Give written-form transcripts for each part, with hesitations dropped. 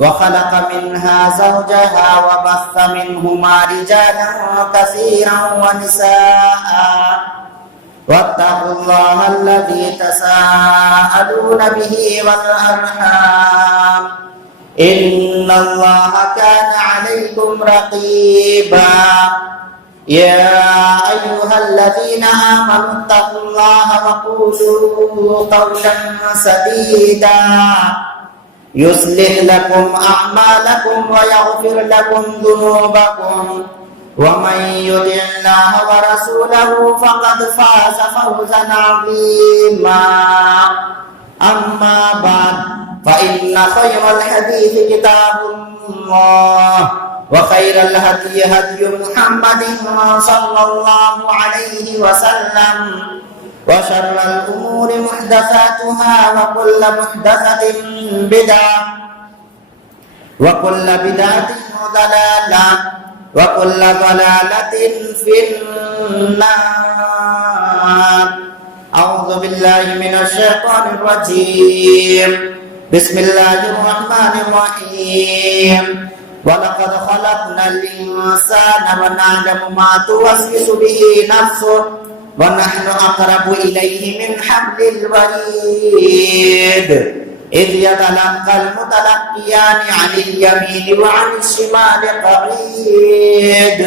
وخلق منها زوجها وبث منهما رجالا كثيرا ونساء واتقوا الله الذي تساءلون به والأرحام إن الله كان عليكم رقيبا. يا أيها الذين آمنوا اتقوا الله وقولوا قولا سديدا يصلح لكم أعمالكم ويغفر لكم ذنوبكم ومن يطع الله ورسوله فقد فاز فوزا عظيما. أما بعد فإن خير الحديث كتاب الله وخير الهدي هدي محمد صلى الله عليه وسلم وشر الأمور محدثاتها وكل محدثة بدعة وكل بدعة ضلالة وكل ضلالة في النار. أعوذ بالله من الشيطان الرجيم. بسم الله الرحمن الرحيم. ولقد خلقنا الإنسان ونعلم ما توسوس به نفسه ونحن أقرب إليه من حبل الوريد إذ يتلقى المتلقيان عن اليمين وعن الشمال قعيد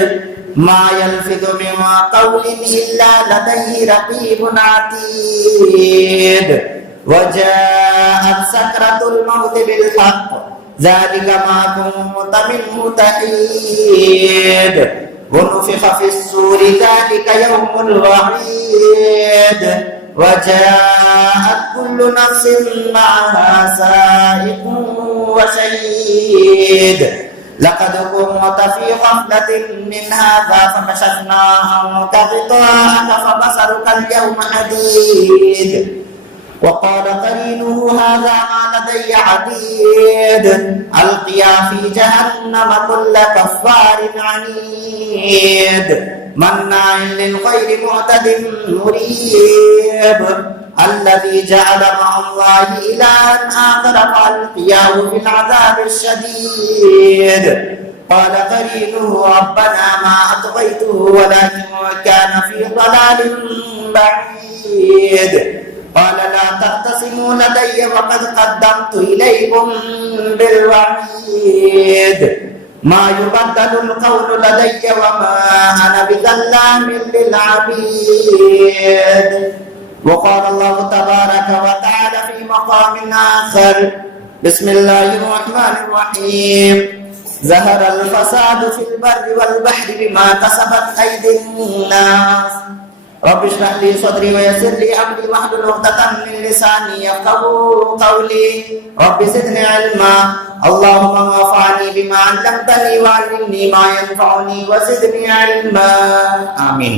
ما يلفظ من قول إلا لديه رقيب عتيد وجاءت سكرة الموت بالحق ذلك ما كنت منه تحيد ونفخ في الصور ذلك يوم الوعيد وجاءت كل نفس معها سائق وشهيد لقد كنت في غفلة من هذا فكشفنا عنك غطاءك فبصرك اليوم حديد وقال قرينه هذا ما لدي عتيد ألقيا في جهنم كل كفار عنيد مناع للخير معتد مريب الذي جعل مع الله إلها آخر فألقياه في العذاب الشديد قال قرينه ربنا ما أطغيته ولكن كان في ضلال بعيد قال لا تختصموا لدي وقد قدمت إليكم بالوعيد ما يبدل القول لدي وما أنا بظلام للعبيد. وقال الله تبارك وتعالى في مقام آخر. بسم الله الرحمن الرحيم. ظهر الفساد في البر والبحر بما كسبت أيدي الناس رب اشرح لي صدري ويسر لي امري واحلل عقدة من لساني يفقهوا قولي رب زدني علما اللهم انفعني بما علمتني وعلمني ما ينفعني وزدني علما آمين.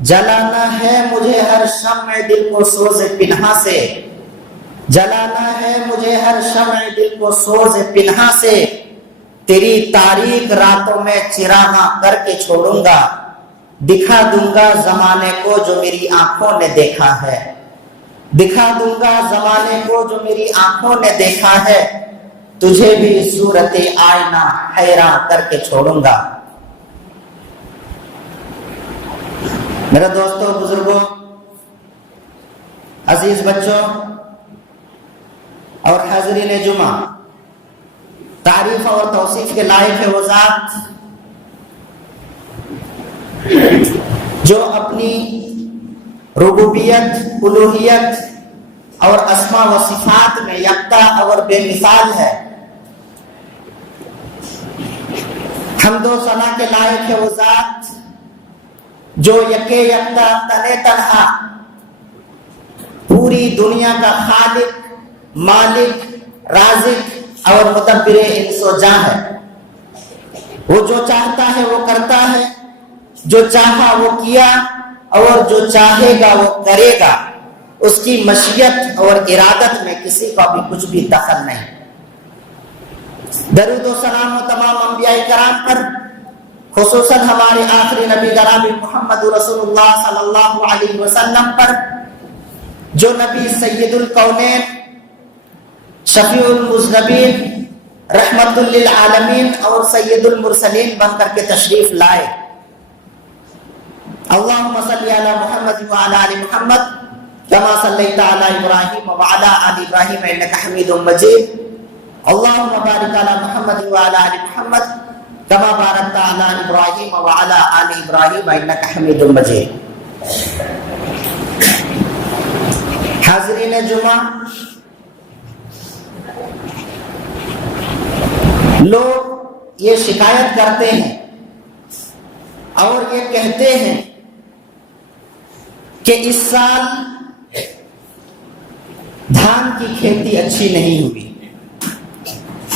جلانا ہے مجھے ہر شمع دل کو سوز پنہا سے، جلانا ہے مجھے ہر شمع دل کو سوز پنہا سے، تیری تاریک راتوں میں چراغاں کر کے چھوڑوں گا، دکھا دوں گا زمانے کو جو میری آنکھوں نے دیکھا ہے، دکھا دوں گا زمانے کو جو میری آنکھوں نے دیکھا ہے، تجھے بھی صورت آئینہ حیران کر کے چھوڑوں گا۔ میرے دوستوں، بزرگوں، عزیز بچوں اور حاضرین جمعہ، تعریف اور توصیف کے لائق ہے وہ ذات جو اپنی ربوبیت، الوہیت اور اسماء و صفات میں یکتا اور بے مثال ہے۔ حمد و ثنا کے لائق ہے وہ ذات جو یکے یکتا تنے تنہا پوری دنیا کا خالق، مالک، رازق اور مدبر انس و جاں ہے۔ وہ جو چاہتا ہے وہ کرتا ہے، جو چاہا وہ کیا اور جو چاہے گا وہ کرے گا، اس کی مشیت اور ارادت میں کسی کا بھی کچھ بھی دخل نہیں۔ درود و سلام و تمام انبیاء کرام پر، خصوصاً ہمارے آخری نبی جناب محمد رسول اللہ صلی اللہ علیہ وسلم پر، جو نبی سید الکونین، شفیع المذنبین، رحمت للعالمین اور سید المرسلین بن کر کے تشریف لائے۔ اللہم صلی علی محمد وعلی آل محمد کما صلیت علی ابراہیم وعلی آل ابراہیم انک حمید مجید، اللہم بارک علی محمد وعلی آل محمد کما بارکت علی ابراہیم وعلی آل ابراہیم انک حمید مجید۔ حاضرین جمعہ، لوگ یہ شکایت کرتے ہیں اور یہ کہتے ہیں کہ اس سال دھان کی کھیتی اچھی نہیں ہوئی،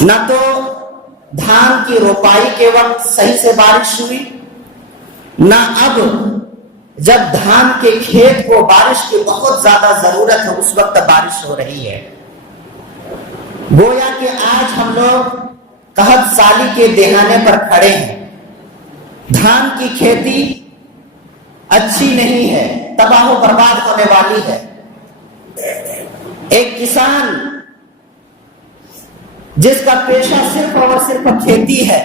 نہ تو دھان کی روپائی کے وقت صحیح سے بارش ہوئی، نہ اب جب دھان کے کھیت کو بارش کی بہت زیادہ ضرورت ہے اس وقت بارش ہو رہی ہے۔ گویا کہ آج ہم لوگ قحط سالی کے دہانے پر کھڑے ہیں۔ دھان کی کھیتی اچھی نہیں ہے، تباہ و برباد ہونے والی ہے۔ ایک کسان جس کا پیشہ صرف اور صرف کھیتی ہے،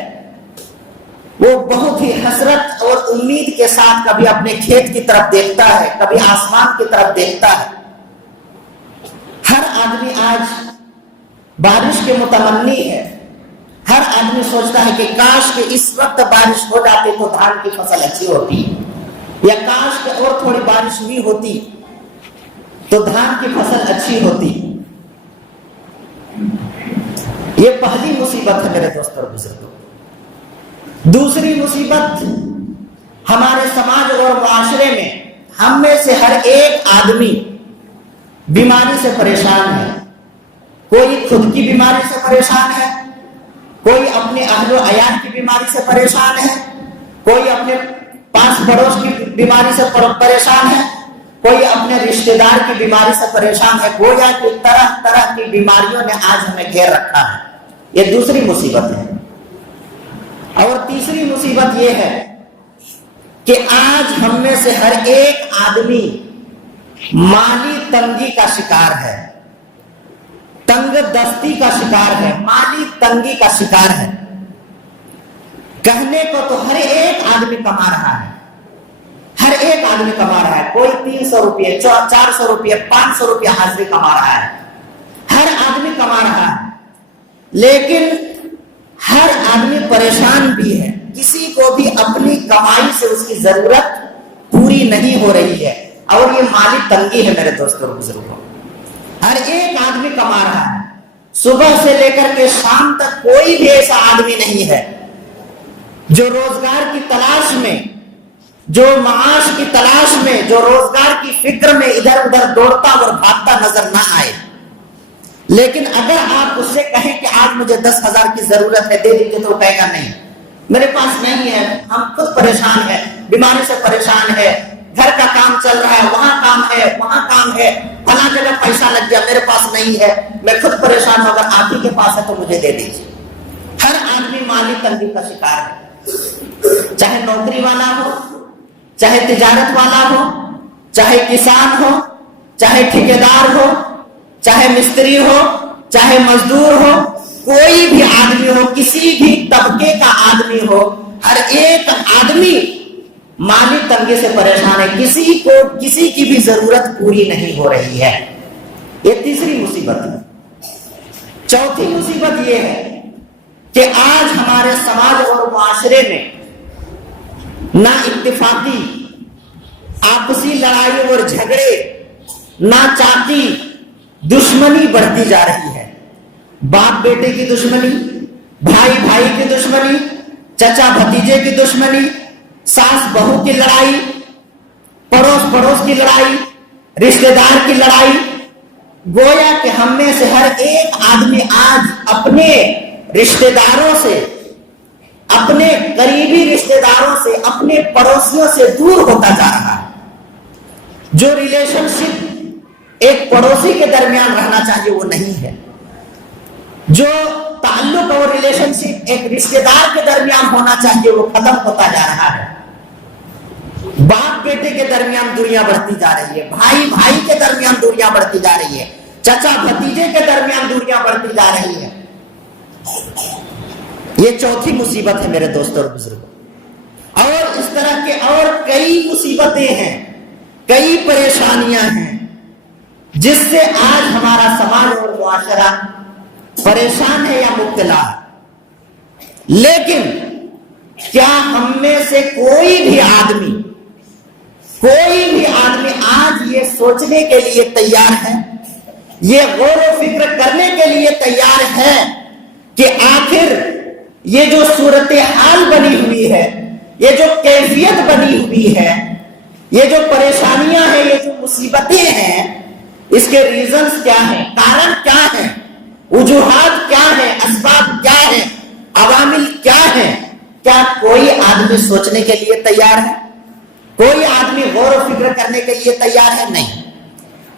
وہ بہت ہی حسرت اور امید کے ساتھ کبھی اپنے کھیت کی طرف دیکھتا ہے، کبھی آسمان کی طرف دیکھتا ہے۔ ہر آدمی آج بارش کے متمنی ہے، ہر آدمی سوچتا ہے کہ کاش کہ اس وقت بارش ہو جاتی تو دھان کی فصل اچھی ہوتی، یا کاش کہ اور تھوڑی بارش ہوئی ہوتی تو دھان کی فصل اچھی ہوتی۔ یہ پہلی مصیبت ہے میرے دوستوں اور بزرگوں۔ دوسری مصیبت، ہمارے سماج اور معاشرے میں ہم میں سے ہر ایک آدمی بیماری سے پریشان ہے۔ کوئی خود کی بیماری سے پریشان ہے، کوئی اپنے اہل و عیال کی بیماری سے پریشان ہے، کوئی اپنے پاس پڑوس کی بیماری سے پریشان ہے، کوئی اپنے رشتہ دار کی بیماری سے پریشان ہے۔ گویا کہ طرح طرح کی بیماریوں نے آج ہمیں گھیر رکھا ہے۔ یہ دوسری مصیبت ہے۔ اور تیسری مصیبت یہ ہے کہ آج ہم میں سے ہر ایک آدمی مالی تنگی کا شکار ہے، تنگ دستی کا شکار ہے، مالی تنگی کا شکار ہے۔ کہنے کو تو ہر ایک آدمی کما رہا ہے، ہر ایک آدمی کما رہا ہے۔ کوئی 300 روپئے، 400 روپئے، 500 روپئے حاضری کما رہا ہے، ہر آدمی کما رہا ہے، لیکن ہر آدمی پریشان بھی ہے۔ کسی کو بھی اپنی کمائی سے اس کی ضرورت پوری نہیں ہو رہی ہے، اور یہ مالی تنگی ہے میرے دوستوں اور بزرگوں۔ ہر ایک آدمی کما رہا ہے، صبح سے لے کر کے شام تک کوئی بھی ایسا آدمی نہیں ہے جو روزگار کی تلاش میں، جو معاش کی تلاش میں، جو روزگار کی فکر میں ادھر ادھر دوڑتا اور بھاگتا نظر نہ آئے۔ لیکن اگر آپ اس سے کہیں کہ آج مجھے 10,000 کی ضرورت ہے، دے دیجیے، تو کہے گا نہیں، میرے پاس نہیں ہے، ہم خود پریشان ہیں، بیماری سے پریشان ہے، گھر کا کام چل رہا ہے، وہاں کام ہے، فلاں جگہ پیسہ لگ گیا، میرے پاس نہیں ہے، میں خود پریشان ہوں، اگر آپ ہی کے پاس ہے تو مجھے دے دیجیے۔ ہر آدمی مالی تنگی کا شکار ہے، چاہے نوکری والا ہو، چاہے تجارت والا ہو، چاہے کسان ہو، چاہے ٹھیکیدار ہو، چاہے مستری ہو، چاہے مزدور ہو، کوئی بھی آدمی ہو، کسی بھی طبقے کا آدمی ہو، ہر ایک آدمی مالی تنگی سے پریشان ہے، کسی کی بھی ضرورت پوری نہیں ہو رہی ہے۔ یہ تیسری مصیبت ہے۔ چوتھی مصیبت یہ ہے کہ آج ہمارے سماج اور معاشرے میں نہ اتفاقی آپسی لڑائی اور جھگڑے، نہ چاقی دشمنی بڑھتی جا رہی ہے۔ باپ بیٹے کی دشمنی، بھائی بھائی کی دشمنی، چچا بھتیجے کی دشمنی، ساس بہو کی لڑائی، پڑوس کی لڑائی، رشتہ دار کی لڑائی، گویا کہ ہم میں سے ہر ایک آدمی آج اپنے رشتہ داروں سے، اپنے قریبی رشتہ داروں سے، اپنے پڑوسیوں سے دور ہوتا جا رہا ہے۔ جو ریلیشن شپ ایک پڑوسی کے درمیان رہنا چاہیے وہ نہیں ہے، جو تعلق اور ریلیشن شپ ایک رشتہ دار کے درمیان ہونا چاہیے وہ ختم ہوتا جا رہا ہے۔ باپ بیٹے کے درمیان دوریاں بڑھتی جا رہی ہے، بھائی بھائی کے درمیان دوریاں بڑھتی جا رہی ہے، چچا بھتیجے کے درمیان دوریاں بڑھتی جا رہی ہے۔ یہ چوتھی مصیبت ہے میرے دوستوں اور بزرگوں۔ اور اس طرح کے اور کئی مصیبتیں ہیں، کئی پریشانیاں ہیں جس سے آج ہمارا سماج اور معاشرہ پریشان ہے یا مبتلا ہے۔ لیکن کیا ہم میں سے کوئی بھی آدمی آج یہ سوچنے کے لیے تیار ہے، یہ غور و فکر کرنے کے لیے تیار ہے کہ آخر یہ جو صورتحال بنی ہوئی ہے، یہ جو کیفیت بنی ہوئی ہے، یہ جو پریشانیاں ہیں، یہ جو مصیبتیں ہیں، اس کے ریزنز کیا ہیں، کارن کیا ہیں، وجوہات کیا ہیں، اسباب کیا ہیں، عوامل کیا ہیں؟ کیا کوئی آدمی سوچنے کے لیے تیار ہے؟ کوئی آدمی غور و فکر کرنے کے لیے تیار ہے؟ نہیں۔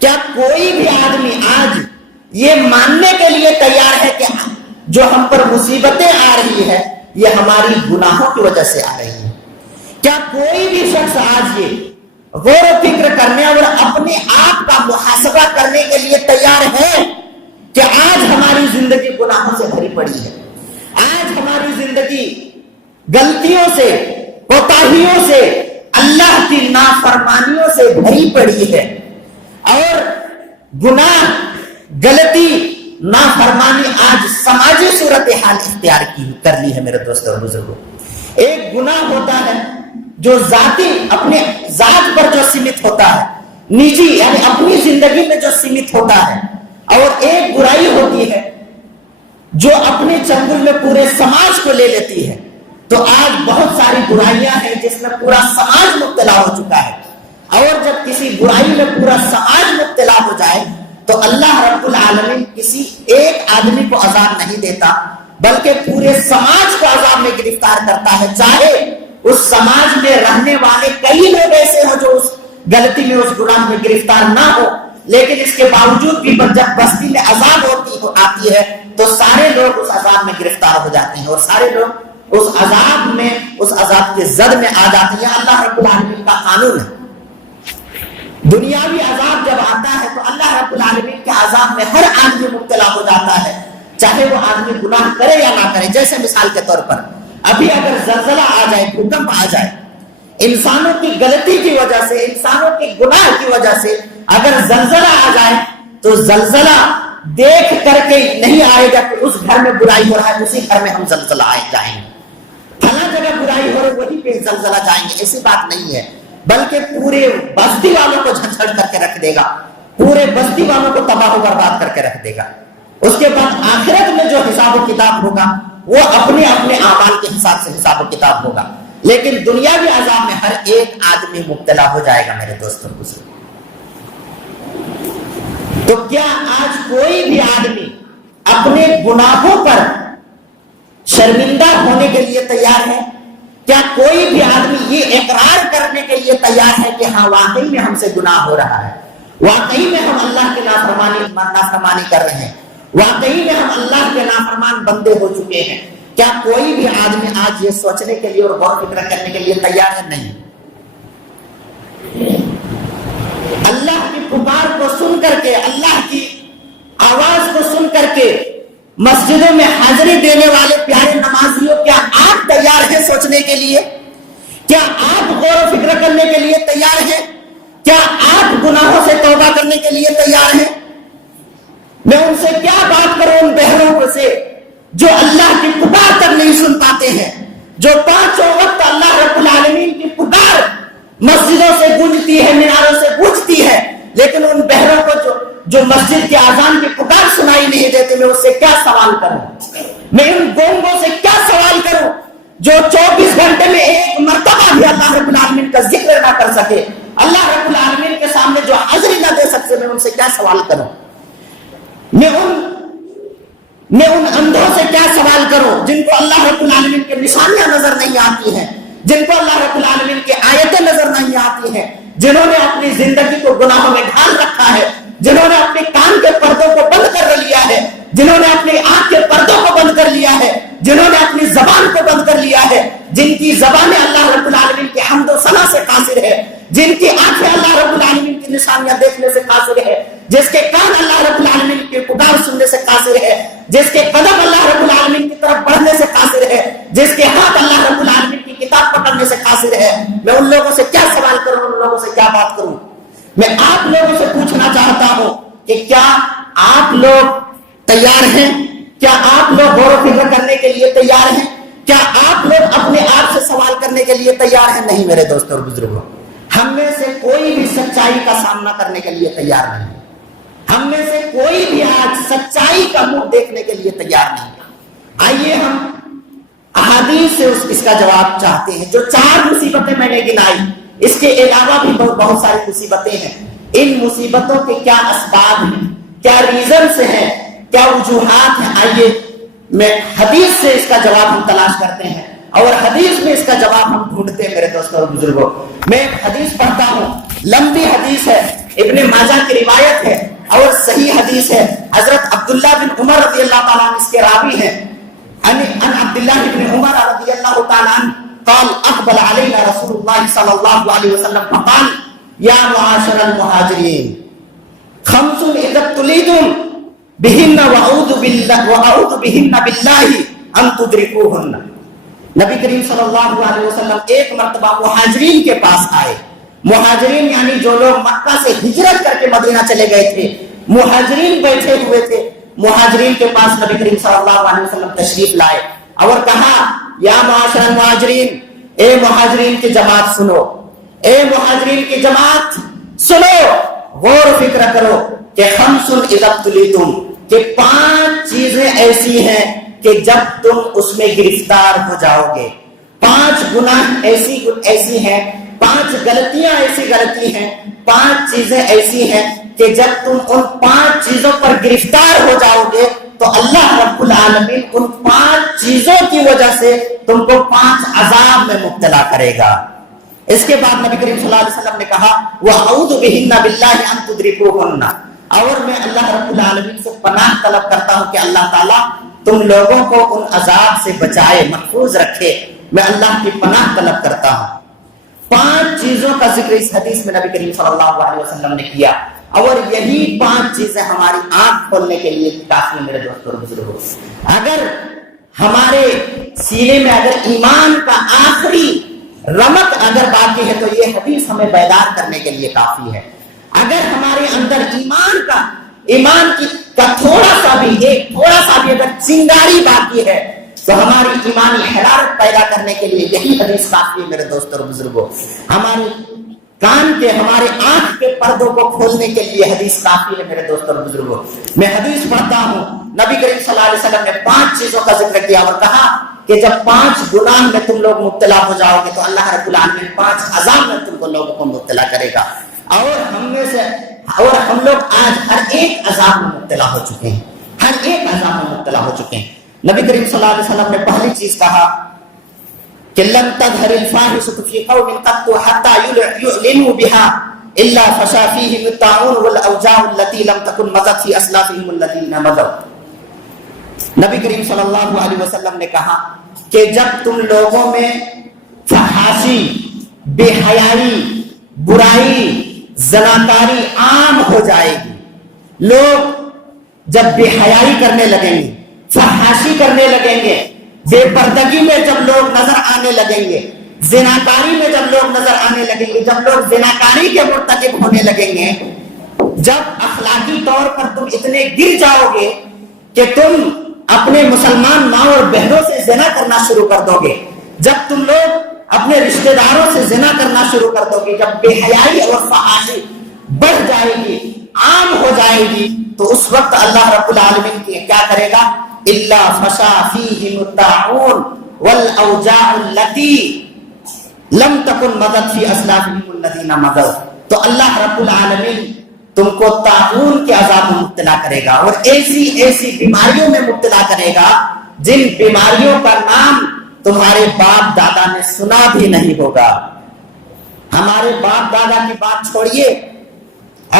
کیا کوئی بھی آدمی آج یہ ماننے کے لیے تیار ہے کہ جو ہم پر مصیبتیں آ رہی ہے یہ ہماری گناہوں کی وجہ سے آ رہی ہے؟ کیا کوئی بھی شخص آج یہ غور و فکر کرنے اور اپنے آپ کا محاسبہ کرنے کے لیے تیار ہے کہ آج ہماری زندگی گناہوں سے بھری پڑی ہے، آج ہماری زندگی غلطیوں سے، کوتاہیوں سے، اللہ کی نافرمانیوں سے بھری پڑی ہے، اور گناہ، غلطی، نافرمانی آج سماجی صورتحال اختیار کر لی ہے میرے دوستوں اور بزرگوں۔ ایک گناہ ہوتا ہے جو ذاتی، اپنے ذات پر جو سمت ہوتا ہے، نجی یعنی اپنی زندگی میں جو سمت ہوتا ہے، اور ایک برائی ہوتی ہے جو اپنے چنگل میں پورے سماج کو لے لیتی ہے۔ تو آج بہت ساری برائیاں ہیں جس میں پورا سماج مبتلا ہو چکا ہے، اور جب کسی برائی میں پورا سماج مبتلا ہو جائے تو اللہ رب العالمین کسی ایک آدمی کو عذاب نہیں دیتا بلکہ پورے سماج کو عذاب میں گرفتار کرتا ہے، چاہے اس سماج میں رہنے والے کئی لوگ ایسے ہوں جو اس غلطی میں، اس گناہ میں گرفتار نہ ہو، لیکن اس کے باوجود بھی جب بستی میں عذاب آتی ہے تو سارے لوگ اس عذاب میں گرفتار ہو جاتے ہیں، اور سارے لوگ اس عذاب کے زد میں آ جاتے ہیں۔ اللہ رب العالمین کا قانون ہے، دنیاوی عذاب جب آتا ہے تو اللہ رب العالمین کے عذاب میں ہر آدمی مبتلا ہو جاتا ہے، چاہے وہ آدمی گناہ کرے یا نہ کرے۔ جیسے مثال کے طور پر ابھی اگر زلزلہ آ جائے، بھوکمپ آ جائے، انسانوں کی غلطی کی وجہ سے، انسانوں کے گناہ کی وجہ سے اگر زلزلہ آ جائے تو زلزلہ دیکھ کر کے نہیں آئے گا کہ اس گھر میں برائی ہو رہا ہے اسی گھر میں ہم زلزلہ جائیں گے، فلاں جگہ برائی ہو رہی وہیں پہ زلزلہ جائیں گے، ایسی بات نہیں ہے، بلکہ پورے بستی والوں کو جھنجھڑ کر کے رکھ دے گا، پورے بستی والوں کو تباہ و برباد کر کے رکھ دے گا۔ اس کے بعد آخرت میں جو حساب و کتاب ہوگا وہ اپنے اپنے اعمال کے حساب سے حساب و کتاب ہوگا، لیکن دنیاوی عذاب میں ہر ایک آدمی مبتلا ہو جائے گا میرے دوستوں بزرگوں۔ تو کیا آج کوئی بھی آدمی اپنے گناہوں پر شرمندہ ہونے کے لیے تیار ہے؟ کیا کوئی بھی آدمی یہ اقرار کرنے کے لیے تیار تیار ہے کہ ہاں واقعی میں ہم سے گناہ ہو رہا ہے، واقعی میں ہم اللہ کی نافرمانی کر رہے ہیں، واقعی میں ہم اللہ کے نافرمان بندے ہو چکے ہیں، کیا کوئی بھی آدمی آج یہ سوچنے کے لیے اور غور و فکر کرنے کے لیے تیار ہے؟ نہیں۔ اللہ کی پکار کو سن کر کے، اللہ کی آواز کو سن کر کے مسجدوں میں حاضری دینے والے پیارے نمازیوں، کیا آپ تیار ہیں سوچنے کے لیے؟ کیا آپ غور و فکر کرنے کے لیے تیار ہیں؟ کیا آپ گناہوں سے توبہ کرنے کے لیے تیار ہیں؟ میں ان سے کیا بات کروں، ان بہروں سے جو اللہ کی پکار تک نہیں سن پاتے ہیں، جو پانچوں وقت اللہ رب العالمین کی پکار مسجدوں سے گونجتی ہے، میناروں سے گونجتی ہے، لیکن ان بہروں کو جو مسجد کے اذان کی پکار سنائی نہیں دیتے، میں اس سے کیا سوال کروں؟ میں ان گونگوں سے کیا سوال کروں جو 24 گھنٹے میں ایک مرتبہ بھی اللہ رب العالمین کا ذکر نہ کر سکے، اللہ رب العالمین کے سامنے جو حاضری نہ دے سکتے، میں ان سے کیا سوال کروں؟ میں ان اندھوں سے کیا سوال کروں جن کو اللہ رب العالمین کے نشانیاں نظر نہیں آتی ہیں، جن کو اللہ رب العالمین کی آیتیں نظر نہیں آتی ہیں، جنہوں نے اپنی زندگی کو گناہوں میں ڈھال رکھا ہے، جنہوں نے اپنے کان کے پردوں کو بند کر لیا ہے، جنہوں نے اپنی آنکھ کے پردوں کو بند کر لیا ہے، جنہوں نے اپنی زبان کو بند کر لیا ہے، جن کی زبانیں اللہ رب العالمین کی حمد و ثنا سے قاصر ہے، جن کی آنکھیں اللہ رب العالمین کی نشانیاں دیکھنے سے قاصر ہے، جس کے کان اللہ رب العالمین کی پکار سننے سے قاصر ہے، جس کے قدم اللہ رب العالمین کی طرف بڑھنے سے قاصر ہے، جس کے ہاتھ اللہ رب العالمین کی کتاب پکڑنے سے قاصر ہے، میں ان لوگوں سے کیا سوال کروں، ان لوگوں سے کیا بات کروں؟ میں آپ لوگوں سے پوچھنا چاہتا ہوں کہ کیا آپ لوگ تیار ہیں؟ کیا آپ لوگ غور و فکر کرنے کے لیے تیار ہیں؟ کیا آپ لوگ اپنے آپ سے سوال کرنے کے لیے تیار ہیں؟ نہیں میرے دوستوں اور بزرگوں، ہم میں سے کوئی بھی سچائی کا سامنا کرنے کے لیے تیار نہیں ہے، ہم میں سے کوئی بھی آج سچائی کا منہ دیکھنے کے لیے تیار نہیں ہے۔ آئیے ہم احادیث سے اس کا جواب چاہتے ہیں۔ جو 4 مصیبتیں میں نے گنائی، اس کے علاوہ بھی بہت ساری مصیبتیں ہیں، ان مصیبتوں کے کیا اسباب ہیں، کیا ریزنز ہیں، کیا وجوہات ہیں؟ آئیے میں حدیث سے اس کا جواب ہم تلاش کرتے ہیں، اور حدیث میں اس کا جواب ہم ڈھونڈتے ہیں۔ میرے دوستوں اور بزرگوں، میں ایک حدیث پڑھتا ہوں، لمبی حدیث ہے، ابن ماجہ کی روایت ہے اور صحیح حدیث ہے۔ حضرت عبداللہ بن عمر رضی اللہ تعالیٰ عنہ اس کے راوی ہیں۔ ان عبداللہ بن عمر رضی اللہ تعالیٰ عنہ قال اقبل علینا رسول اللہ صلی اللہ علیہ وسلم فقال یا معاشر المہاجرین خمس اذا ابتلیتم بہن واعوذ بہن باللہ ان تدرکوہن۔ نبی کریم صلی اللہ علیہ وسلم ایک مرتبہ مہاجرین کے پاس آئے۔ مہاجرین یعنی جو لوگ مکہ سے ہجرت کر کے مدینہ چلے گئے تھے، مہاجرین بیٹھے ہوئے تھے، مہاجرین کے پاس نبی کریم صلی اللہ علیہ وسلم تشریف لائے اور کہا یا معاشر المہاجرین، اے مہاجرین کی جماعت سنو، اے مہاجرین کی جماعت سنو، غور و فکر کرو کہ خمس اذا ابتلیتم، کہ 5 چیزیں ایسی ہیں کہ جب تم اس میں گرفتار ہو جاؤ گے، 5 گناہ ایسی ہیں، 5 غلطیاں ایسی غلطی ہیں، 5 چیزیں ایسی ہیں کہ جب تم ان 5 چیزوں پر گرفتار ہو جاؤ گے تو اللہ رب العالمین ان 5 چیزوں کی وجہ سے تم کو 5 عذاب میں مبتلا کرے گا۔ اس کے بعد نبی کریم صلی اللہ علیہ وسلم نے کہا وَأَعُوذُ بِهِنَّ بِاللَّهِ أَن تُدْرِكُوهُنَّ، اور میں اللہ رب العالمین سے پناہ طلب کرتا ہوں کہ اللہ تعالیٰ تم لوگوں کو ان عذاب سے بچائے، محفوظ رکھے، میں اللہ کی پناہ طلب کرتا ہوں۔ 5 چیزوں کا ذکر اس حدیث میں نبی کریم صلی اللہ علیہ وسلم نے کیا، اور یہی 5 چیزیں ہماری آنکھ کھولنے کے لیے کافی ہے۔ میرے دوستوں اور بزرگوں، اگر ہمارے سینے میں اگر ایمان کا آخری رمق اگر باقی ہے تو یہ حدیث ہمیں بیدار کرنے کے لیے کافی ہے۔ اگر ہمارے اندر ایمان کا تھوڑا سا بھی اگر چنگاری باقی ہے تو ہماری ایمانی حرارت پیدا کرنے کے لیے یہی حدیث کافی ہے۔ میرے دوستوں اور بزرگوں، ہمارے کان کے، ہمارے آنکھ کے پردوں کو کھولنے کے لیے حدیث کافی ہے۔ میرے دوستوں اور بزرگوں، میں حدیث پڑھتا ہوں، نبی کریم صلی اللہ علیہ وسلم نے 5 چیزوں کا ذکر کیا اور کہا کہ جب 5 گناہ میں تم لوگ مبتلا ہو جاؤ گے تو اللہ رب العالمین 5 عذاب میں تم کو لوگوں کو مبتلا کرے گا۔ اور ہم لوگ آج ہر ایک عذاب میں مبتلا ہو چکے ہیں، ہر ایک عذاب میں مبتلا ہو چکے ہیں۔ نبی کریم صلی اللہ علیہ وسلم نے پہلی چیز کہا کہ لن تظہر الفاحشۃ فی قوم قط حتی طعموا بها الا فشا فيهم الطاعون والاوجاع التي لم تكن مضت في اسلافهم الذين مضوا. نبی کریم صلی اللہ علیہ وسلم نے کہا کہ جب تم لوگوں میں فحاشی، بے حیائی، برائی، زناکاری عام ہو جائے گی، لوگ جب بے حیائی کرنے لگیں گے، فحاشی کرنے لگیں گے، بے پردگی میں جب لوگ نظر آنے لگیں گے، زناکاری میں جب لوگ نظر آنے لگیں گے، جب لوگ زناکاری کے مرتکب ہونے لگیں گے، جب اخلاقی طور پر تم اتنے گر جاؤ گے کہ تم اپنے مسلمان ماں اور بہنوں سے زنا کرنا شروع کر دو گے، جب تم لوگ اپنے رشتہ داروں سے زنا کرنا شروع کر دو گے، جب بے حیائی اور فحاشی بڑھ جائے گی، عام ہو جائے گی، تو اس وقت اللہ رب العالمین کیا کرے گا؟ الا فشا فیہم الطاعون والاوجاع التي لم تكن مضت في اسلافهم الذين مضوا. تو اللہ رب العالمین تم کو طاعون کے عذاب میں مبتلا کرے گا اور ایسی بیماریوں میں مبتلا کرے گا جن بیماریوں کا نام تمہارے باپ دادا نے سنا بھی نہیں ہوگا. ہمارے باپ دادا کی بات چھوڑیے،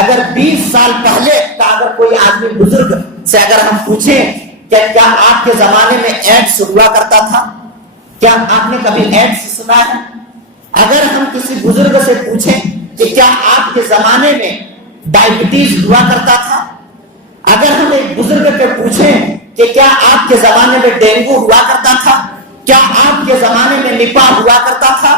اگر 20 سال پہلے کا اگر کوئی آدمی بزرگ سے اگر ہم پوچھیں کہ کیا آپ کے زمانے میں ایڈس ہوا کرتا تھا، کیا آپ نے کبھی ایڈس سنا ہے؟ اگر ہم کسی بزرگ سے پوچھیں کہ کیا آپ کے زمانے میں ڈائبٹیز ہوا کرتا تھا، اگر ہم ایک بزرگ سے پوچھیں کہ کیا آپ کے زمانے میں ڈینگو ہوا کرتا تھا، کیا آپ کے زمانے میں نپاہ ہوا کرتا تھا،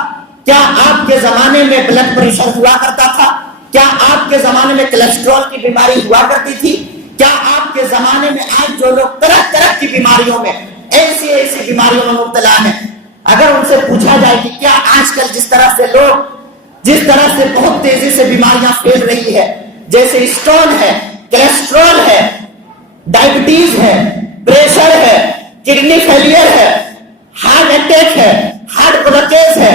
کیا آپ کے زمانے میں بلڈ پریشر ہوا کرتا تھا، کیا آپ کے زمانے میں کولیسٹرول کی بیماری ہوا کرتی تھی، کیا آپ کے زمانے میں آج جو لوگ طرح طرح کی بیماریوں میں ایسی بیماریوں میں مبتلا ہیں، اگر ان سے پوچھا جائے کہ کیا آج کل جس طرح سے بہت تیزی سے بیماریاں پھیل رہی ہے، جیسے اسٹون ہے، کولیسٹرول ہے، ڈائبٹیز ہے، پریشر ہے، کڈنی فیلئر ہے، ہارٹ اٹیک ہے، ہارٹ بلاکیج ہے،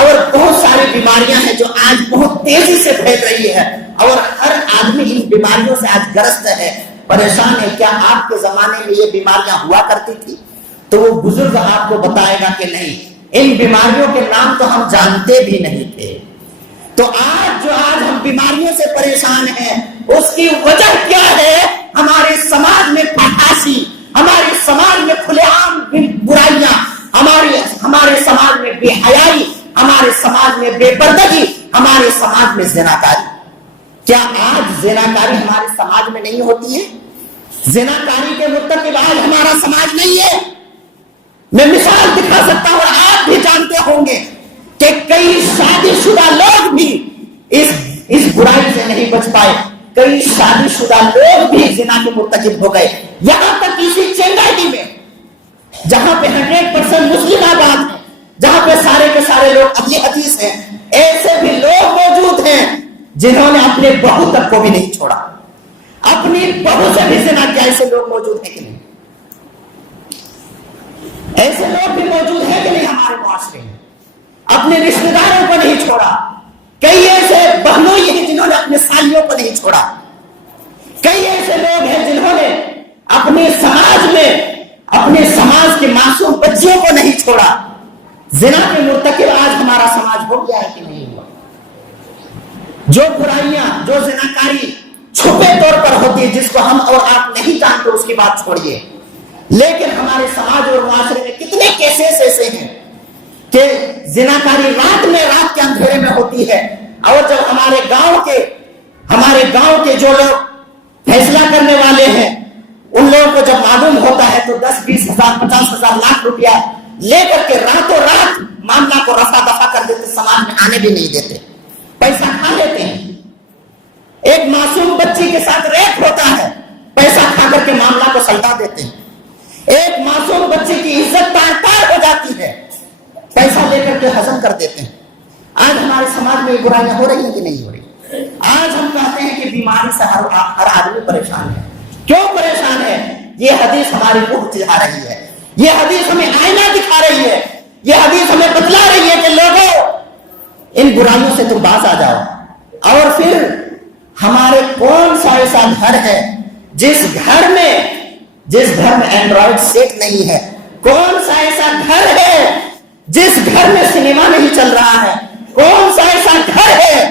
اور بہت ساری بیماریاں ہیں جو آج بہت تیزی سے پھیل رہی ہے اور ہر آدمی ان بیماریوں سے آج گرست ہے، پریشان ہے. کیا آپ کے زمانے میں یہ بیماریاں ہوا کرتی تھی؟ تو وہ بزرگ آپ کو بتائے گا کہ نہیں، ان بیماریوں کے نام تو ہم جانتے بھی نہیں تھے. تو آج ہم بیماریوں سے پریشان ہیں، اس کی وجہ کیا ہے؟ ہمارے سماج میں فحاشی، ہمارے سماج میں کھلے عام برائیاں، ہمارے سماج میں بے حیائی، ہمارے سماج میں بے پردگی، ہمارے سماج میں زناکاری. کیا آج زناکاری ہمارے سماج میں نہیں ہوتی ہے؟ زناکاری کے مرتکب آج ہمارا سماج نہیں ہے. میں مثال دکھا سکتا ہوں، آپ بھی جانتے ہوں گے کہ کئی شادی شدہ لوگ بھی اس برائی سے نہیں بچ پائے، کئی شادی شدہ لوگ بھی زنا کے مرتکب ہو گئے. یہاں تک اسی چنگائی میں جہاں پہ 100% مسلم آباد ہیں، جہاں پہ سارے کے سارے لوگ اہل حدیث ہیں، ایسے بھی لوگ موجود ہیں جنہوں نے اپنے بہو تک کو بھی نہیں چھوڑا، اپنی بہو سے بھی زنا کیا. ایسے لوگ موجود ہیں کہ نہیں؟ ایسے لوگ بھی موجود ہیں کہ نہیں ہمارے معاشرے میں؟ اپنے رشتہ داروں کو نہیں چھوڑا. کئی ایسے بہنوں یہ ہیں جنہوں نے اپنے سالیوں کو نہیں چھوڑا. کئی ایسے لوگ ہیں جنہوں نے اپنے سماج کے معصوم بچیوں کو نہیں چھوڑا. زنا کے مرتکب آج ہمارا سماج ہو گیا ہے کہ نہیں ہوا؟ جو برائیاں، جو زناکاری چھپے طور پر ہوتی ہے جس کو ہم اور آپ نہیں جانتے، اس کی بات چھوڑیے، لیکن ہمارے سماج اور معاشرے میں کتنے کیسز ایسے ہیں کہ زناکاری رات کے اندھیرے میں ہوتی ہے، اور جب ہمارے گاؤں کے جو لوگ فیصلہ کرنے والے ہیں ان لوگوں کو جب معلوم ہوتا ہے تو 10-20 ہزار 50 ہزار لاکھ روپیہ لے کر کے راتوں رات معاملہ کو رفع دفع کر دیتے، سماج میں آنے بھی نہیں دیتے، پیسہ کھا لیتے ہیں. ایک معصوم بچی کے ساتھ ریپ ہوتا ہے، پیسہ کھا کر کے معاملہ کو سلٹا دیتے ہیں. ایک معصوم بچی کی عزت تار ہو جاتی ہے، پیسہ لے کر کے ہضم کر دیتے ہیں. آج ہمارے سماج میں یہ برائیاں ہو رہی ہیں کہ نہیں ہو رہی؟ آج ہم کہتے ہیں کہ بیماری سے ہر آدمی پریشان ہے. کیوں پریشان ہے؟ یہ حدیث ہماری روح دکھا رہی ہے، یہ حدیث ہمیں آئینہ دکھا رہی ہے، یہ حدیث ہمیں بتلا رہی ہے کہ لوگوں ان برائیوں سے تم باز آ جاؤ. اور پھر ہمارے کون سا ایسا گھر ہے جس گھر میں اینڈرائڈ سیٹ نہیں ہے؟ کون سا ایسا گھر ہے جس گھر میں سنیما نہیں چل رہا ہے؟ کون سا ایسا گھر ہے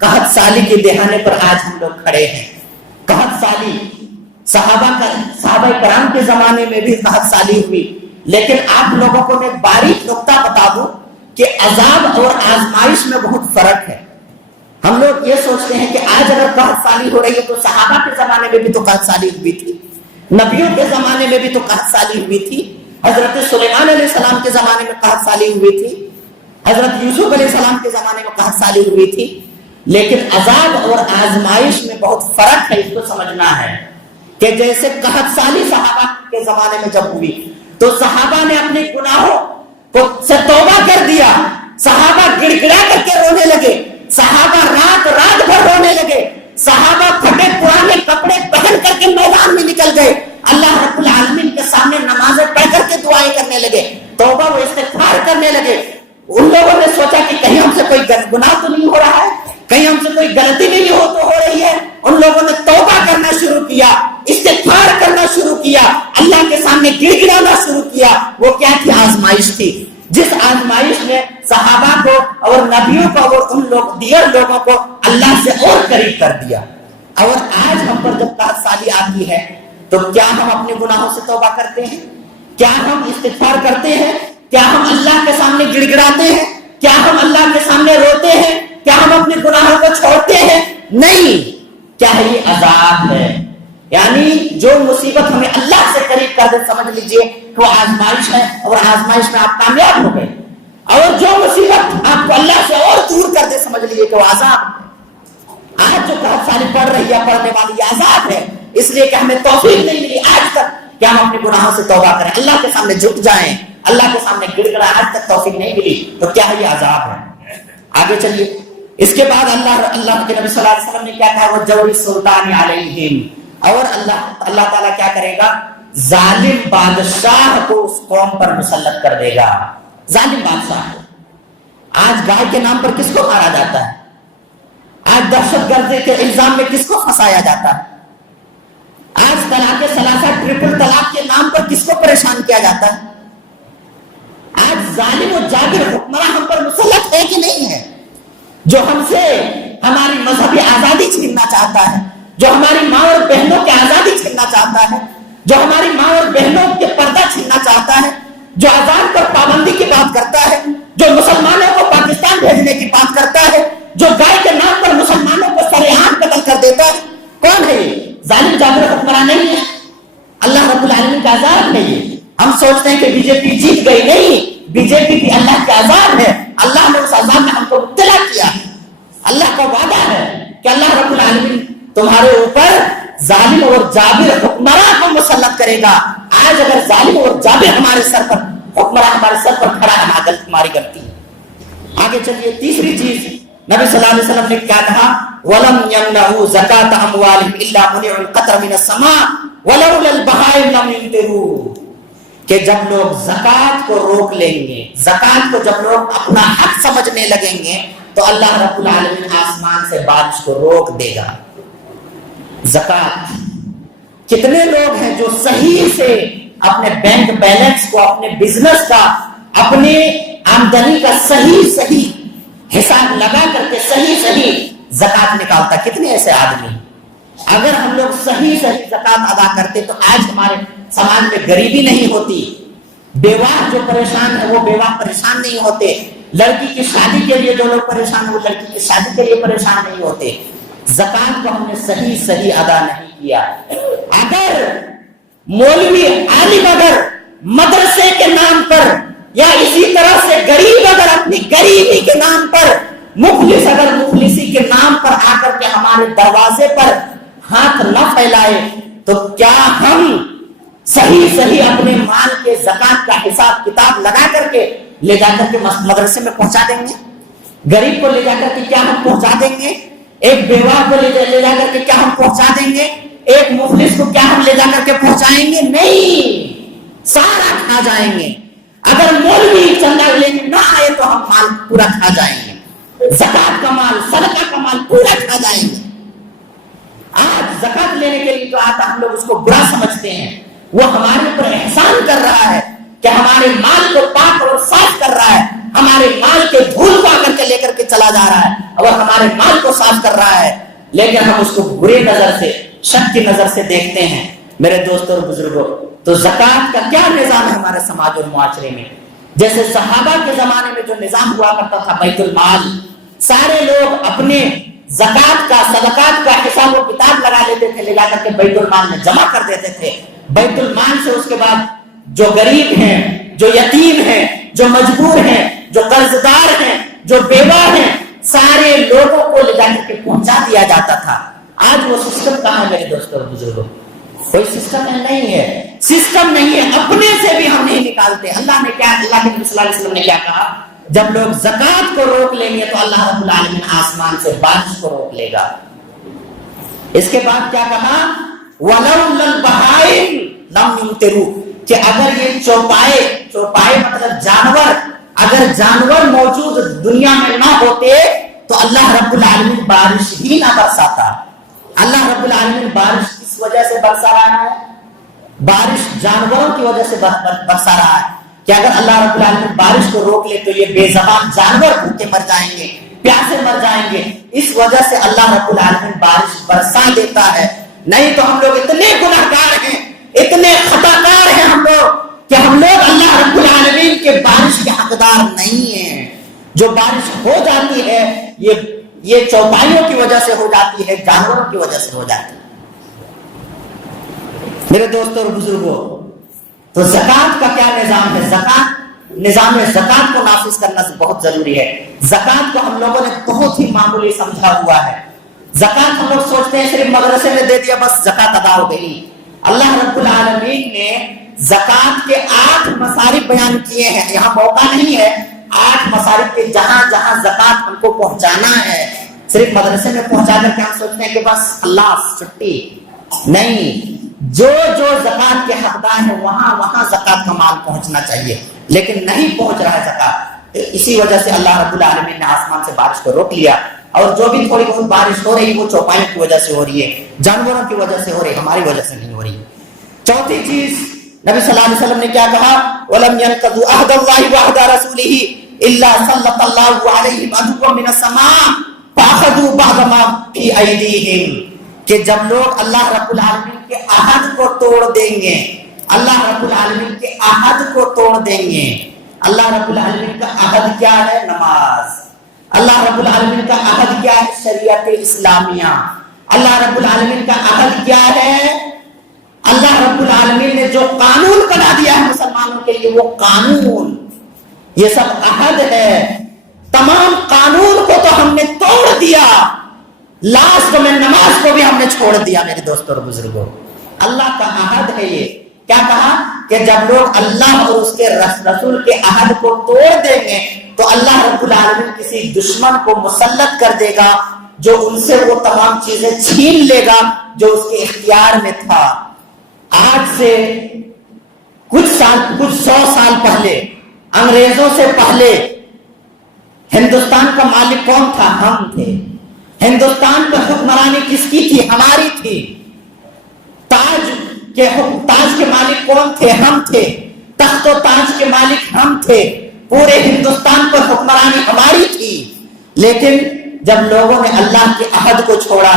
قحط سالی کے دہانے پر آج ہم لوگ کھڑے ہیں. قحط سالی صحابہ کرام کے زمانے میں بھی قحط سالی ہوئی، لیکن آپ لوگوں کو میں باریک نقطہ بتا دوں کہ عذاب اور آزمائش میں بہت فرق ہے. ہم لوگ یہ سوچتے ہیں کہ آج اگر قحط سالی ہو رہی ہے تو صحابہ کے زمانے میں بھی تو قحط سالی ہوئی تھی، نبیوں کے زمانے میں بھی تو قحط سالی ہوئی تھی، حضرت سلیمان علیہ السلام کے زمانے میں قحط سالی ہوئی تھی، حضرت یوسف علیہ السلام کے زمانے میں قحط سالی ہوئی تھی. لیکن عذاب اور آزمائش میں بہت فرق ہے. اس کو سمجھنا ہے کہ جیسے قحط سالی صحابہ کے زمانے میں جب ہوئی تو صحابہ نے اپنے گناہوں کو سے توبہ کر دیا، صحابہ گڑ گڑا کر کے رونے لگے، صحابہ رات رات بھر رونے لگے، صحابہ پھٹے پرانے کپڑے پہن کر کے میدان میں نکل گئے، اللہ رب العالمین کے سامنے نمازیں پڑھ کر کے دعائیں کرنے لگے، توبہ و استغفار کرنے لگے. ان لوگوں نے سوچا کہ کہیں ہم سے کوئی گناہ تو نہیں ہو رہا ہے، کہیں ہم سے کوئی غلطی نہیں ہو رہی ہے. ان لوگوں نے توبہ کرنا شروع کیا، استغفار کرنا شروع کیا، اللہ کے سامنے گڑ گڑانا شروع کیا. وہ کیا تھی؟ آزمائش تھی. جس آزمائش نے صحابہ کو اور نبیوں کو اور ان دیگر لوگوں کو اللہ سے اور قریب کر دیا. اور آج ہم پر جب قحط سالی آتی ہے تو کیا ہم اپنے گناہوں سے توبہ کرتے ہیں؟ کیا ہم استغفار کرتے ہیں؟ کیا ہم اللہ کے سامنے گڑ گڑاتے ہیں؟ کیا ہم اللہ کے سامنے روتے ہیں؟ کیا ہم اپنے گناہوں کو چھوڑتے ہیں؟ نہیں. کیا یہ عذاب ہے؟ یعنی جو مصیبت ہمیں اللہ سے قریب کر دے سمجھ لیجئے کہ وہ آزمائش ہے، اور آزمائش میں آپ کامیاب ہو گئے. اور جو مصیبت آپ کو اللہ سے اور دور کر دے سمجھ لیجئے کہ وہ عذاب ہے. آج جو قحط سالی پڑھ رہی ہے پڑھنے والی یہ عذاب ہے، اس لیے کہ ہمیں توفیق نہیں ملی آج تک کہ ہم اپنے گناہوں سے توبہ کریں، اللہ کے سامنے جھک جائیں، اللہ کے سامنے گڑ گڑائیں. آج تک توفیق نہیں ملی تو کیا ہے؟ یہ عذاب ہے. آگے چلیے. اس کے بعد اللہ کے نبی صلی اللہ علیہ وسلم نے کیا کہا؟ وہ جور سلطان علیہم. اور اللہ تعالیٰ کیا کرے گا؟ ظالم بادشاہ کو اس قوم پر مسلط کر دے گا. ظالم بادشاہ. آج گائے کے نام پر کس کو مارا جاتا ہے؟ آج دہشت گردی کے الزام میں کس کو پھنسایا جاتا ہے؟ آج طلاق ثلاثہ ٹرپل طلاق کے نام پر کس کو پریشان کیا جاتا ہے؟ آج ظالم و جابر حکمراں ہم پر مسلط ہے کہ نہیں ہے؟ جو ہم سے ہماری مذہبی آزادی چھیننا چاہتا ہے، جو ہماری ماں اور بہنوں کی آزادی چھیننا چاہتا ہے، جو ہماری ماں اور بہنوں کے پردہ چھیننا چاہتا ہے، جو اذان پر پابندی کی بات کرتا ہے، جو مسلمانوں کو پاکستان بھیجنے کی بات کرتا ہے، جو گائے کے نام پر مسلمانوں کو سرعام قتل کر دیتا ہے. کون ہے یہ؟ ظالم جابر حکمراں نہیں ہے، اللہ رب العالمین کا عذاب ہے یہ. ہم سوچتے ہیں کہ بی جے پی جیت گئی، نہیں. بی جے پی بھی اللہ کا عذاب ہے. اللہ نے اس عذاب میں ہم کو مبتلا کیا ہے. اللہ کا وعدہ ہے کہ اللہ رب العالمین تمہارے اوپر ظالم اور جابر حکمراں کو مسلط کرے گا. آج اگر ظالم اور جابر ہمارے سر پر حکمراں ہمارے سر پر کھڑا ہے، ہماری غلطی. آگے چلیے. تیسری چیز نبی صلی اللہ علیہ وسلم نے کیا کہا؟ وَلَمْ يَمْنَعُوا زَكَاةَ أَمْوَالِهِمْ إِلَّا مُنِعُوا الْقَطْرَ مِنَ السَّمَاءِ وَلَوْلَا الْبَهَائِمُ لَمْ يُمْطِرُوا. کہ جب لوگ زکات کو روک لیں گے، زکات کو جب لوگ اپنا حق سمجھنے لگیں گے تو اللہ رب العالمین آسمان سے بارش کو روک دے گا. زکات. کتنے لوگ ہیں جو صحیح سے اپنے بینک بیلنس کو، اپنے بزنس کا، اپنے آمدنی کا صحیح حساب لگا کر کے صحیح زکات نکالتا؟ کتنے ایسے آدمی؟ اگر ہم لوگ صحیح زکات ادا کرتے تو آج ہمارے سماج میں غریبی نہیں ہوتی. بیوہ جو پریشان ہے وہ بیوہ پریشان نہیں ہوتے. لڑکی کی شادی کے لیے جو لوگ پریشان ہیں وہ لڑکی کی شادی کے لیے پریشان نہیں ہوتے. زکات کو ہم نے صحیح ادا نہیں کیا. اگر مولوی عالم اگر مدرسے کے نام پر یا اسی طرح سے غریب اگر اپنی غریبی کے نام پر، مفلس اگر مفلسی کے نام پر آ کر کے ہمارے دروازے پر ہاتھ نہ پھیلائے تو کیا ہم صحیح اپنے مال کے زکات کا حساب کتاب لگا کر کے لے جا کر کے مدرسے میں پہنچا دیں گے؟ غریب کو لے جا کر کے کیا ہم پہنچا دیں گے؟ ایک بیوہ کو لے جا کر کے کیا ہم پہنچا دیں گے؟ ایک مفلس کو کیا ہم لے جا کر کے پہنچائیں گے؟ نہیں. سارا کھا جائیں گے. اگر مولوی چندہ لینے نہ آئے تو ہم مال پورا کھا جائیں گے. زکات کا مال، صدقہ کا مال پورا کھا جائیں گے. آج زکات لینے کے لیے تو آتا ہم لوگ اس کو برا سمجھتے ہیں. وہ ہمارے اوپر احسان کر رہا ہے کہ ہمارے مال کو پاک اور صاف کر رہا ہے، ہمارے مال کے دھول کو آ کر کے لے کر کے چلا جا رہا ہے. اور وہ ہمارے مال کو صاف کر رہا ہے، لیکن ہم اس کو برے نظر سے، شک کی نظر سے دیکھتے ہیں۔ میرے دوستوں اور بزرگوں، تو زکوٰۃ کا کیا نظام ہے ہمارے سماج اور معاشرے میں؟ جیسے صحابہ کے زمانے میں جو نظام ہوا کرتا تھا بیت المال، سارے لوگ اپنے زکوٰۃ کا، صدقات کا حساب و کتاب لگا لیتے تھے، لگا کر کے بیت المال میں جمع کر دیتے تھے۔ بیت المال سے اس کے بعد جو غریب ہیں، جو یتیم ہیں، جو مجبور ہیں، جو قرض دار ہیں، جو بیوہ ہیں، سارے لوگوں کو لے جا کے پہنچا دیا جاتا تھا۔ آج وہ سسٹم کہاں ہے میرے دوستوں اور بزرگوں؟ کوئی سسٹم نہیں ہے، سسٹم نہیں ہے، اپنے سے بھی ہم نہیں نکالتے۔ اللہ نے کیا، اللہ کے نبی صلی اللہ علیہ وسلم نے کیا کہا؟ جب لوگ زکوٰۃ کو روک لیں گے تو اللہ رب العالمین آسمان سے بارش کو روک لے گا۔ اس کے بعد کیا کہا؟ وَلَوْلَا الْبَهَائِمُ لَمْ يُمْطِرُوا، کہ اگر یہ چوپائے مطلب جانور، اگر جانور موجود دنیا میں نہ ہوتے تو اللہ رب العالمین بارش ہی نہ برساتا۔ اللہ رب العالمین بارش کس وجہ سے برسا رہا ہے؟ بارش جانوروں کی وجہ سے برسا رہا ہے کہ اگر اللہ رب العالمین بارش کو روک لے تو یہ بے زبان جانور بھوکے مر جائیں گے، پیاسے مر جائیں گے۔ اس وجہ سے اللہ رب العالمین بارش برسا دیتا ہے۔ نہیں تو ہم لوگ اتنے گناہگار ہیں، اتنے خطا کار ہیں ہم لوگ کہ ہم لوگ اللہ رب العالمین کے بارش کے حقدار نہیں ہیں۔ جو بارش ہو جاتی ہے یہ چوپائیوں کی وجہ سے ہو جاتی ہے، جانوروں کی وجہ سے ہو جاتی ہے۔ میرے دوستوں اور بزرگوں، تو زکوٰۃ کا کیا نظام ہے؟ نظام زکوٰۃ کو نافذ کرنا بہت ضروری ہے۔ زکوٰۃ کو ہم لوگوں نے بہت ہی معمولی سمجھا ہوا ہے۔ زکوٰۃ ہم لوگ سوچتے ہیں صرف مدرسے میں دے دیا بس زکوٰۃ ادا ہو گئی۔ اللہ رب العالمین نے زکوٰۃ کے 8 مصارف بیان کیے ہیں، یہاں موقع نہیں ہے 8 مصارف کے جہاں جہاں زکوٰۃ ہم کو پہنچانا ہے۔ صرف مدرسے میں پہنچا کر کے ہم سوچتے ہیں کہ بس اللہ چھٹی، نہیں، جو زکوٰۃ کے حقدار ہیں وہاں زکوٰۃ کا مال پہنچنا چاہیے، لیکن نہیں پہنچ رہا ہے زکوٰۃ۔ اسی وجہ سے اللہ رب العالمین نے آسمان سے بارش کو روک لیا، اور جو بھی تھوڑی بہت بارش ہو رہی ہے وہ چوپائیوں کی وجہ سے ہو رہی ہے، جانوروں کی وجہ سے ہو رہی ہے، ہماری وجہ سے نہیں ہو رہی۔ چوتھی چیز نبی صلی اللہ علیہ وسلم نے کیا کہا؟ وَلَمْ يَنْقَضُوا عَهْدَ اللَّهِ وَعْهْدَ رَسُولِهِ إِلَّا سَلَّطَ اللَّهُ عَلَيْهِمْ عَدُوًّا مِنَ السَّمَاءِ فَأَخَذُوا بَعْضَ مَا فِي أَيْدِيهِمْ، کہ جب لوگ اللہ رب العالمین کے عہد کو توڑ دیں گے، اللہ رب العالمین کے عہد کو توڑ دیں گے۔ اللہ رب العالمین کا عہد کیا ہے؟ نماز۔ اللہ رب العالمین کا عہد کیا ہے؟ شریعت اسلامیہ۔ اللہ رب العالمین کا عہد کیا ہے؟ اللہ رب العالمین نے جو قانون بنا دیا ہے مسلمانوں کے لیے وہ قانون، یہ سب عہد ہے۔ تمام قانون کو تو ہم نے توڑ دیا، لاسٹ میں نماز کو بھی ہم نے چھوڑ دیا۔ میرے دوستوں اور بزرگوں، اللہ کا عہد ہے یہ۔ کیا کہا؟ کہ جب لوگ اللہ اور اس کے رسول کے عہد کو توڑ دیں گے تو اللہ رب العالمین کسی دشمن کو مسلط کر دے گا جو ان سے وہ تمام چیزیں چھین لے گا جو اس کے اختیار میں تھا۔ آج سے کچھ 100 سال پہلے، انگریزوں سے پہلے ہندوستان کا مالک کون تھا؟ ہم تھے۔ ہندوستان پر حکمرانی کس کی تھی؟ ہماری تھی۔ تاج کے مالک کون تھے؟ ہم تھے۔ تخت و تاج کے مالک ہم تھے۔ پورے ہندوستان پر حکمرانی ہماری تھی، لیکن جب لوگوں نے اللہ کے عہد کو چھوڑا،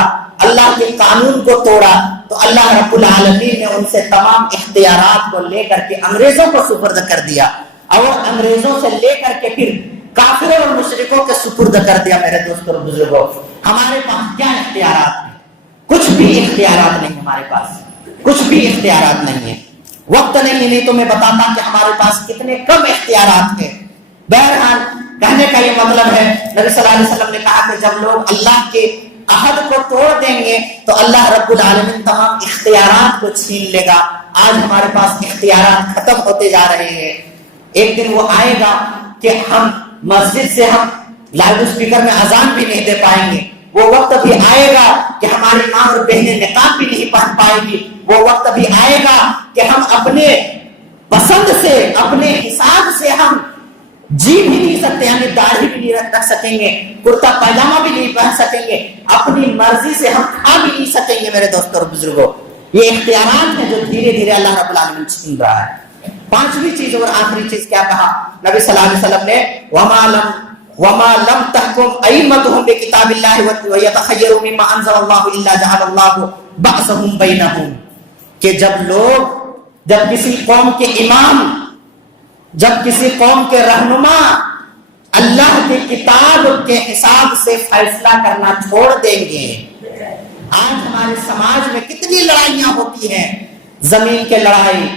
اللہ کے قانون کو توڑا، تو اللہ رب العالمین نے ان سے تمام اختیارات کو لے کر کے انگریزوں کو سپرد کر دیا، اور انگریزوں سے لے کر کے پھر کافروں اور مشرکوں کے سپرد کر دیا۔ میرے دوستوں اور بزرگوں، ہمارے پاس کیا اختیارات ہیں؟ کچھ بھی اختیارات نہیں، ہمارے پاس کچھ بھی اختیارات نہیں ہے۔ وقت نہیں تو میں بتاتا کہ ہمارے پاس کتنے کم اختیارات ہیں۔ بہرحال کہنے کا یہ مطلب ہے، نبی صلی اللہ علیہ وسلم نے کہا کہ جب لوگ اللہ کے عہد کو توڑ دیں گے تو اللہ رب العالمین تمام اختیارات کو چھین لے گا۔ آج ہمارے پاس اختیارات ختم ہوتے جا رہے ہیں۔ ایک دن وہ آئے گا کہ ہم مسجد سے ہم لاؤڈ اسپیکر میں اذان بھی نہیں دے پائیں گے۔ وہ وقت بھی آئے گا کہ ہماری ماں اور بہنیں نقاب بھی نہیں پہن پائیں گی۔ وہ وقت بھی آئے گا کہ ہم اپنے پسند سے، اپنے حساب سے ہم جی بھی نہیں سکتے، یعنی داڑھی بھی نہیں رکھ سکیں گے، کرتا پاجامہ بھی نہیں پہن سکیں گے، اپنی مرضی سے ہم کھا بھی نہیں سکیں گے۔ میرے دوستوں اور بزرگوں، یہ اختیارات ہیں جو دھیرے دھیرے اللہ رب العالمین چھین رہا ہے۔ پانچویں چیز اور آخری چیز کیا کہا نبی صلی اللہ علیہ وسلم نے؟ وما لم تحكم ائمتهم بكتاب الله ويتخيروا مما انزل الله الا جعل الله بعثهم بينهم، کہ جب کسی قوم کے امام، جب کسی قوم کے رہنما اللہ کی کتاب کے حساب سے فیصلہ کرنا چھوڑ دیں گے۔ آج ہمارے سماج میں کتنی لڑائیاں ہوتی ہیں، زمین کی لڑائی،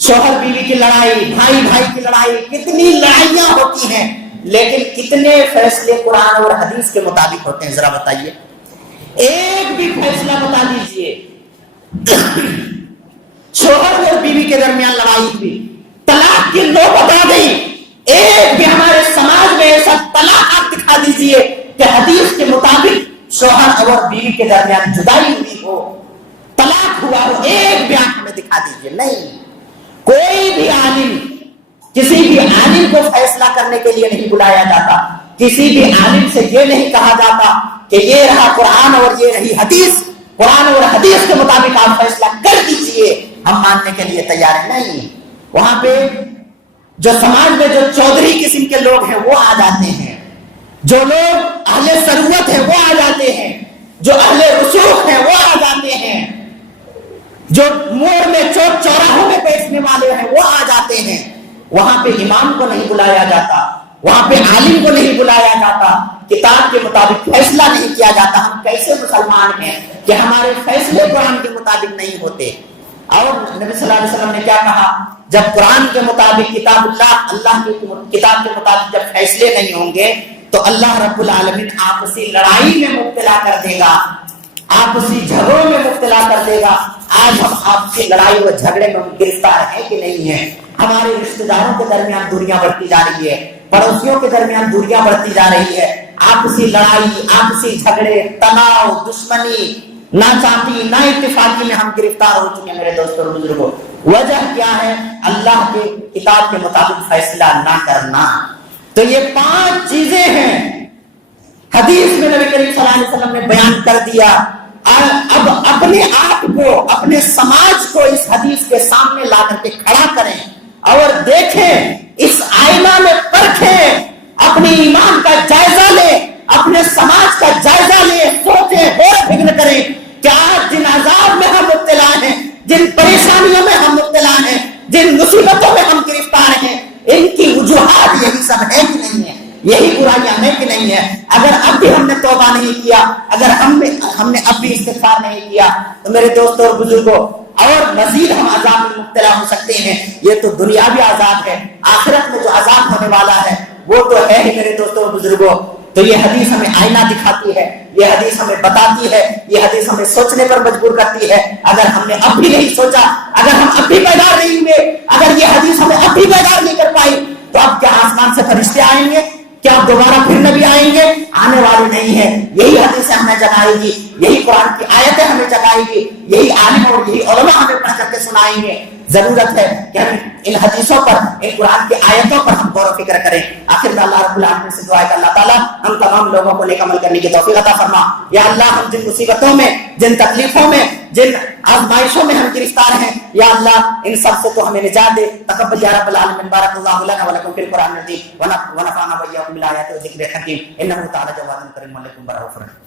شوہر بیوی کی لڑائی، بھائی بھائی کی لڑائی، کتنی لڑائیاں ہوتی ہیں، لیکن کتنے فیصلے قرآن اور حدیث کے مطابق ہوتے ہیں؟ ذرا بتائیے، ایک بھی فیصلہ بتا دیجئے۔ شوہر اور بیوی کے درمیان لڑائی ہوئی، طلاق کی نوبت آ گئی، ایک بھی ہمارے سماج میں ایسا طلاق آپ دکھا دیجئے کہ حدیث کے مطابق شوہر اور بیوی کے درمیان جدائی ہوئی ہو، طلاق ہوا ہو، ایک بھی آپ ہمیں دکھا دیجئے۔ نہیں، کوئی بھی عالم، کسی بھی عالم کو فیصلہ کرنے کے لیے نہیں بلایا جاتا، کسی بھی عالم سے یہ نہیں کہا جاتا کہ یہ رہا قرآن اور یہ رہی حدیث، قرآن اور حدیث کے مطابق آپ فیصلہ کر دیجئے، ہم ماننے کے لیے تیار ہیں۔ نہیں، وہاں پہ جو سماج میں جو چودھری قسم کے لوگ ہیں وہ آ جاتے ہیں، جو لوگ اہل ثروت ہیں وہ آ جاتے ہیں، جو اہل رسوخ ہیں وہ آ جاتے ہیں، جو موڑ میں چوک چوراہوں میں بیٹھنے والے ہیں وہ آ جاتے ہیں۔ وہاں پہ امام کو نہیں بلایا جاتا، وہاں پہ عالم کو نہیں بلایا جاتا، کتاب کے مطابق فیصلہ نہیں کیا جاتا۔ ہم کیسے مسلمان ہیں کہ ہمارے فیصلے قرآن کے مطابق نہیں ہوتے؟ اور نبی صلی اللہ علیہ وسلم نے کیا کہا؟ جب قرآن کے مطابق کتاب اللہ کی کتاب کے مطابق جب فیصلے نہیں ہوں گے تو اللہ رب العالمین آپسی لڑائی میں مبتلا کر دے گا، آپسی جھگڑوں میں مبتلا کر دے گا۔ آج ہم آپسی لڑائی و جھگڑے میں گرفتار ہیں کہ نہیں ہیں؟ ہمارے رشتہ داروں کے درمیان دوریاں بڑھتی جا رہی ہے، پڑوسیوں کے درمیان دوریاں بڑھتی جا رہی ہے، آپسی لڑائی، آپسی جھگڑے، تناؤ، دشمنی، ناچاقی، نا اتفاقی میں ہم گرفتار ہو چکے ہیں میرے دوستوں اور بزرگوں۔ وجہ کیا ہے؟ اللہ کے کتاب کے مطابق فیصلہ نہ کرنا۔ تو یہ 5 چیزیں ہیں حدیث میں نبی کریم صلی اللہ علیہ وسلم نے بیان کر دیا۔ اب اپنے آپ کو، اپنے سماج کو اس حدیث کے سامنے لا کر کے کھڑا کریں اور دیکھیں، اس آئینہ میں پرکھیں، اپنے ایمان کا جائزہ لیں، اپنے سماج کا جائزہ لیں، سوچیں، غور فکر کریں کہ آج جن عذاب میں ہم مبتلا ہیں، جن پریشانیوں میں ہم مبتلا ہیں، جن مصیبتوں میں ہم گرفتار ہیں، ان کی وجوہات یہی سب ہے کہ نہیں ہے؟ یہی برائیاں ہیں کہ نہیں ہے؟ اگر اب بھی ہم نے توبہ نہیں کیا، اگر ہم نے اب بھی استغفار نہیں کیا تو میرے دوستوں اور بزرگوں اور مزید ہم عذاب میں مبتلا ہو سکتے ہیں۔ یہ تو دنیاوی عذاب ہے، آخرت میں جو عذاب ہونے والا ہے وہ تو ہے ہی میرے دوستوں اور بزرگوں۔ تو یہ حدیث ہمیں آئینہ دکھاتی ہے، یہ حدیث ہمیں بتاتی ہے، یہ حدیث ہمیں سوچنے پر مجبور کرتی ہے۔ اگر ہم نے اب بھی نہیں سوچا، اگر ہم اب بھی بیدار نہیں ہوئے، اگر یہ حدیث ہمیں اب بھی بیدار نہیں کر پائی تو اب کیا آسمان سے فرشتے آئیں گے؟ کیا دوبارہ پھر نبی آئیں گے؟ آنے والے نہیں ہے۔ یہی حدیثیں ہمیں جگائے گی، یہی قرآن کی آیتیں ہمیں جگائے گی، یہی عالم اور یہی علماء ہمیں پڑھ کر کے سنائیں گے۔ ضرورت ہے کہ ہم ان حدیثوں پر، ان قرآن کی آیتوں پر ہم غور و فکر کریں۔ آخر میں اللہ رب العالمین سے دعا ہے کہ اللہ تعالیٰ ہم تمام لوگوں کو نیک عمل کرنے کی توفیق عطا فرما۔ یا اللہ، ہم جن مصیبتوں میں، جن تکلیفوں میں، جن آزمائشوں میں ہم گرفتار ہیں، یا اللہ ان سب سے تو ہمیں نجات دے۔ تقبل یا رب العالمین۔ بارک اللہ لنا ولکم فی القرآن العظیم ونفعنا وإياکم بالآیات والذکر الحکیم، انہ تعالی جواد کریم علیکم برحمتہ۔